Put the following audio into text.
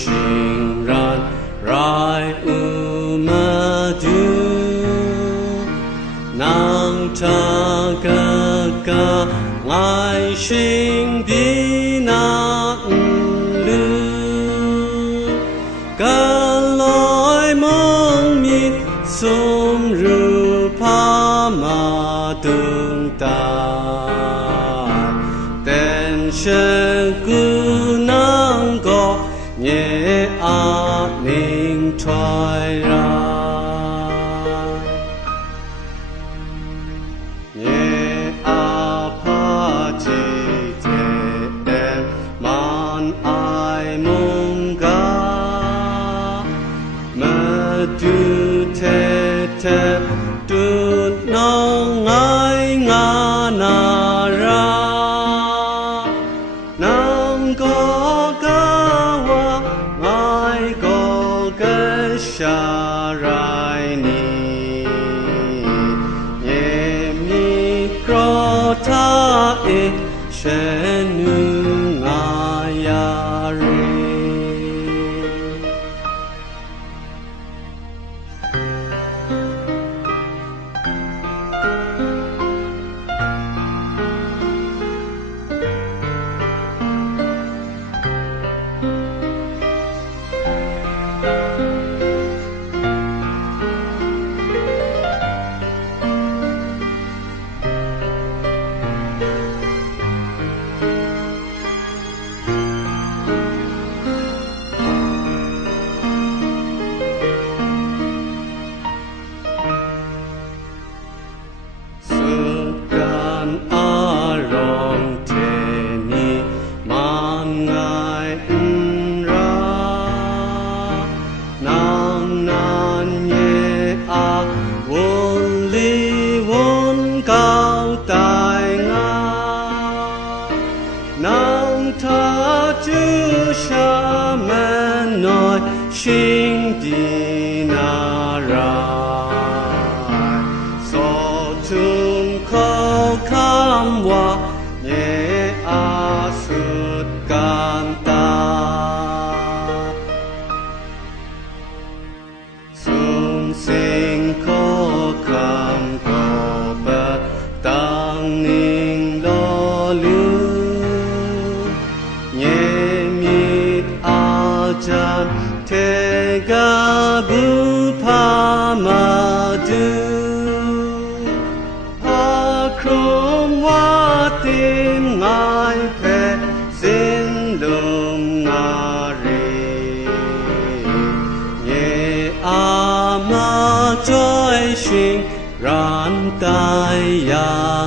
SHING-RAN RAI MADU Nang cha ga ngai shing bi na lu ca loi mong mit sum ru pa ma tung ta ten she gu nang go nhẹ a ninh thoại ra nhẹ a pa chi thế em man ai mong ga mà du thế thế tu nong ngai nga na ra nang có ga wa ngai có cái shalai ni nhẹ mi cro tha e she nu ngai ya re Shing di na rai so tung ko kam wa nhẹ a sut kan ta sung sing ko kam ko ba tang ning lo lu nhẹ mit a chan thế ga bu pa MADU Hkawn wa tim ngai pe sin lum nga re nhẹ a MAJOI SHING-RAN Doi Awng